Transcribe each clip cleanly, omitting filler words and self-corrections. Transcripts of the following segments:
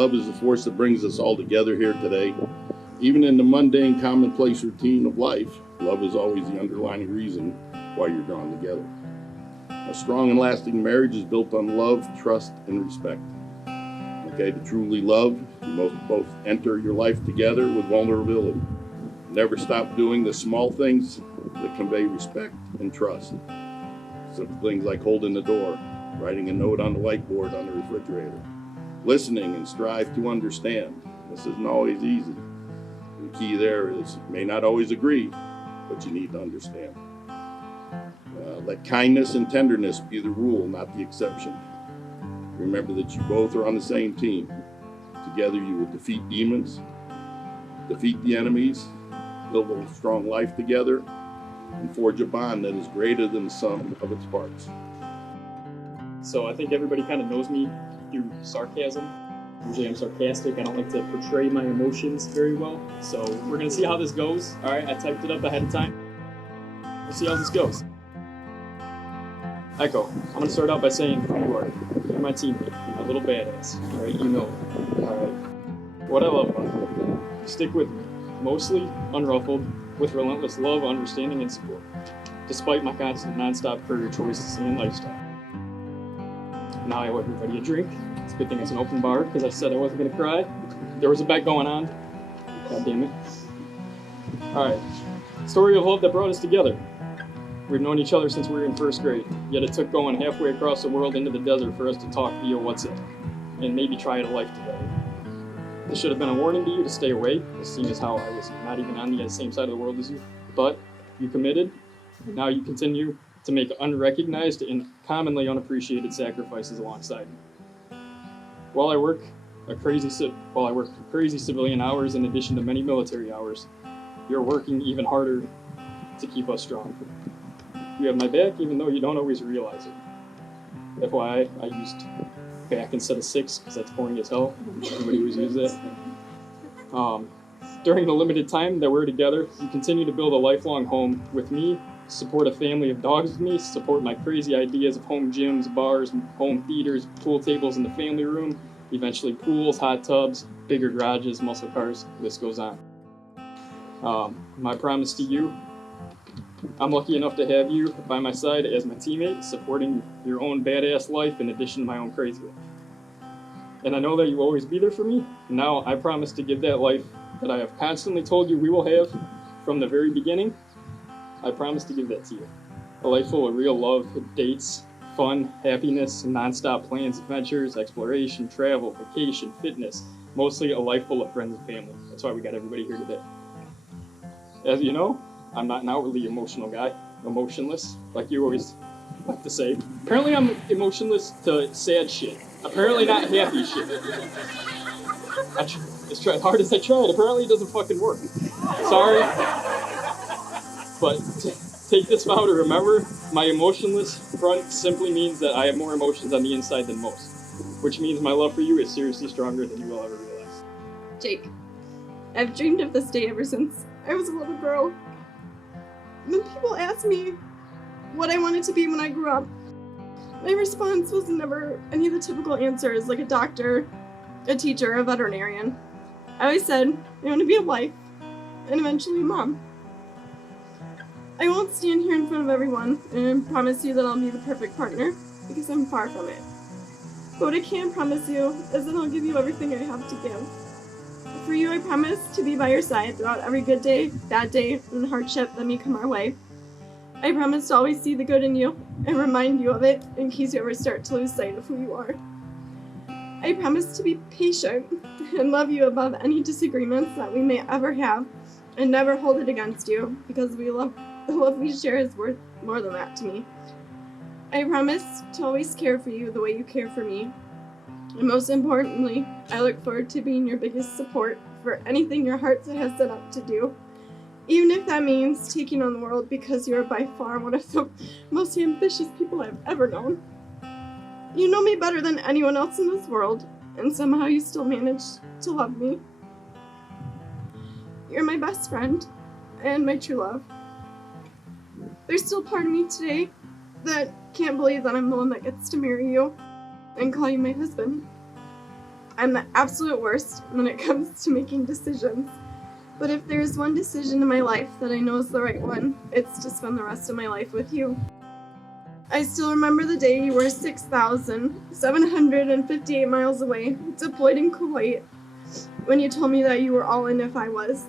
Love is the force that brings us all together here today. Even in the mundane, commonplace routine of life, love is always the underlying reason why you're drawn together. A strong and lasting marriage is built on love, trust, and respect. Okay, to truly love, you must both enter your life together with vulnerability. Never stop doing the small things that convey respect and trust. Simple things like holding the door, writing a note on the whiteboard on the refrigerator, listening and strive to understand. This isn't always easy. The key there is you may not always agree, but you need to understand. Let kindness and tenderness be the rule, not the exception. Remember that you both are on the same team. Together you will defeat demons, defeat the enemies, build a strong life together, and forge a bond that is greater than the sum of its parts. So I think everybody kind of knows me through sarcasm. Usually I'm sarcastic. I don't like to portray my emotions very well. So we're going to see how this goes. All right, I typed it up ahead of time. We'll see how this goes. Echo, I'm going to start out by saying who you are. You're my teammate, my little badass. All right, you know it. All right. What I love about you. Stick with me. Mostly unruffled, with relentless love, understanding, and support. Despite my constant non-stop career choices and lifestyle. Now I owe everybody a drink. It's a good thing it's an open bar, because I said I wasn't going to cry. There was a bet going on. God damn it. Alright. Story of love that brought us together. We've known each other since we were in first grade, yet it took going halfway across the world into the desert for us to talk via WhatsApp, and maybe try a life together. This should have been a warning to you to stay away, seeing as how I was not even on the same side of the world as you. But you committed, and now you continue to make unrecognized and commonly unappreciated sacrifices alongside me. While I work crazy civilian hours in addition to many military hours, you're working even harder to keep us strong. You have my back even though you don't always realize it. FYI, I used back instead of 6 because that's boring as hell. Everybody always uses that. During the limited time that we're together, you continue to build a lifelong home with me, support a family of dogs with me, support my crazy ideas of home gyms, bars, home theaters, pool tables in the family room, eventually pools, hot tubs, bigger garages, muscle cars, the list goes on. My promise to you, I'm lucky enough to have you by my side as my teammate, supporting your own badass life in addition to my own crazy life. And I know that you will always be there for me. Now I promise to give that life that I have constantly told you we will have from the very beginning. I promise to give that to you. A life full of real love, dates, fun, happiness, non-stop plans, adventures, exploration, travel, vacation, fitness. Mostly a life full of friends and family. That's why we got everybody here today. As you know, I'm not an outwardly emotional guy. Emotionless, like you always like to say. Apparently I'm emotionless to sad shit. Apparently not happy shit. As hard as I tried, apparently it doesn't fucking work. Sorry. But take this vow to remember, my emotionless front simply means that I have more emotions on the inside than most. Which means my love for you is seriously stronger than you will ever realize. Jake, I've dreamed of this day ever since I was a little girl. When people ask me what I wanted to be when I grew up, my response was never any of the typical answers like a doctor, a teacher, a veterinarian. I always said, I want to be a wife, and eventually a mom. I won't stand here in front of everyone and promise you that I'll be the perfect partner, because I'm far from it. But what I can promise you is that I'll give you everything I have to give. For you, I promise to be by your side throughout every good day, bad day, and hardship that may come our way. I promise to always see the good in you and remind you of it in case you ever start to lose sight of who you are. I promise to be patient and love you above any disagreements that we may ever have and never hold it against you because the love we share is worth more than that to me. I promise to always care for you the way you care for me. And most importantly, I look forward to being your biggest support for anything your heart has set out to do. Even if that means taking on the world because you're by far one of the most ambitious people I've ever known. You know me better than anyone else in this world, and somehow you still manage to love me. You're my best friend and my true love. There's still part of me today that can't believe that I'm the one that gets to marry you and call you my husband. I'm the absolute worst when it comes to making decisions. But if there's one decision in my life that I know is the right one, it's to spend the rest of my life with you. I still remember the day you were 6,758 miles away, deployed in Kuwait, when you told me that you were all in if I was.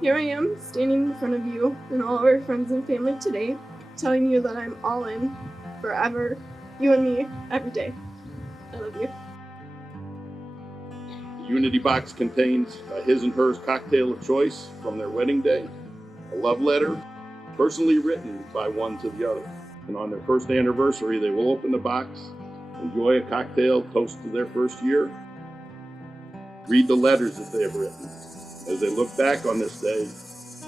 Here I am, standing in front of you and all of our friends and family today, telling you that I'm all in, forever, you and me, every day. I love you. The Unity box contains a his and hers cocktail of choice from their wedding day, a love letter, personally written by one to the other. And on their first anniversary, they will open the box, enjoy a cocktail, toast to their first year, read the letters that they have written. As they look back on this day,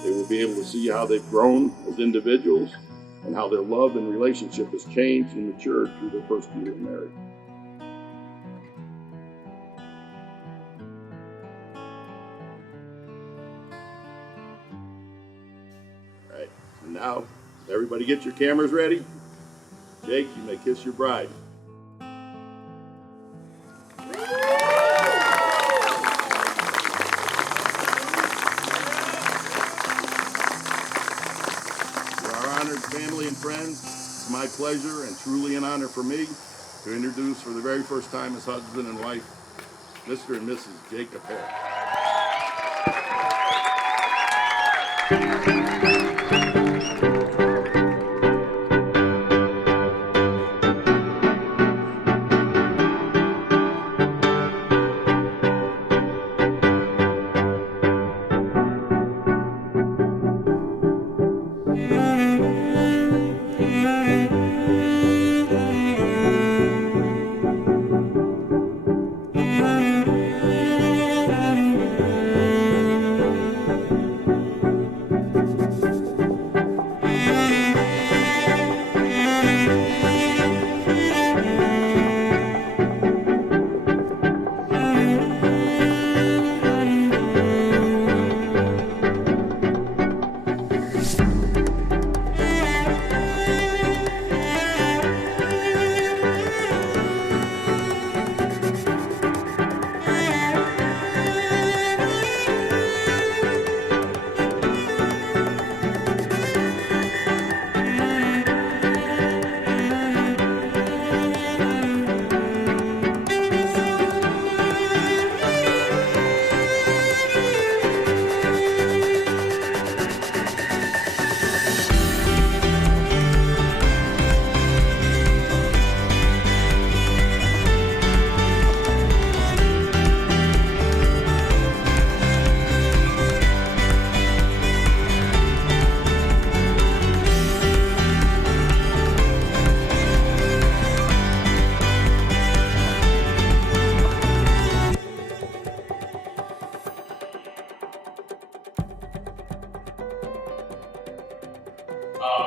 they will be able to see how they've grown as individuals and how their love and relationship has changed and matured through their first year of marriage. All right, and now everybody get your cameras ready. Jake, you may kiss your bride. Family and friends, it's my pleasure and truly an honor for me to introduce for the very first time as husband and wife, Mr. and Mrs. Jacob Harris.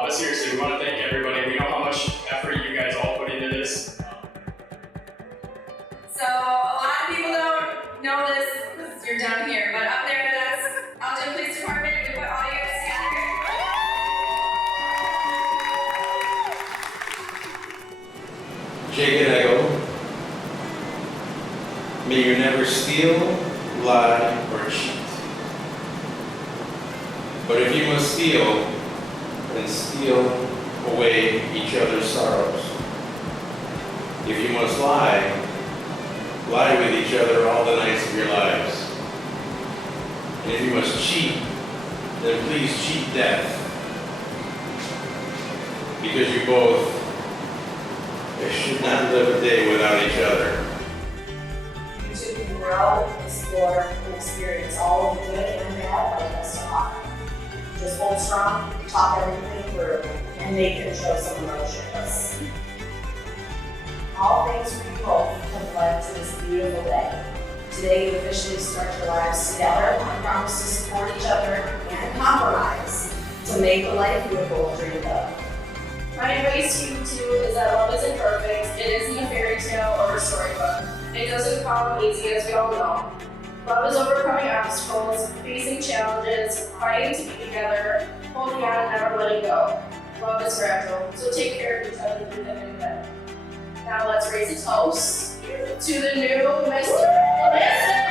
But seriously, we want to thank everybody. We know how much effort you guys all put into this. So a lot of people don't know this because you're down here, but up there, that's Elgin Police Department. We put all you guys together. Jake and Ego, may you never steal, lie, or cheat. But if you must steal, then steal away each other's sorrows. If you must lie, lie with each other all the nights of your lives. And if you must cheat, then please cheat death. Because you both should not live a day without each other. You two can grow, explore, and experience all of the good and bad life has to offer. Just hold strong, talk everything through, and make it show some emotions. All things for you both have led to this beautiful day. Today you officially start your lives together and promise to support each other and compromise to make the life you have both dreamed of. My advice to you two is that love isn't perfect. It isn't a fairy tale or a storybook. It doesn't come easy, as we all know. Love is overcoming obstacles, facing challenges, fighting to be together, holding on and never letting go. Love is fragile, so take care of each other through the end of it. Now let's raise a toast. to the new Mr. Mrs.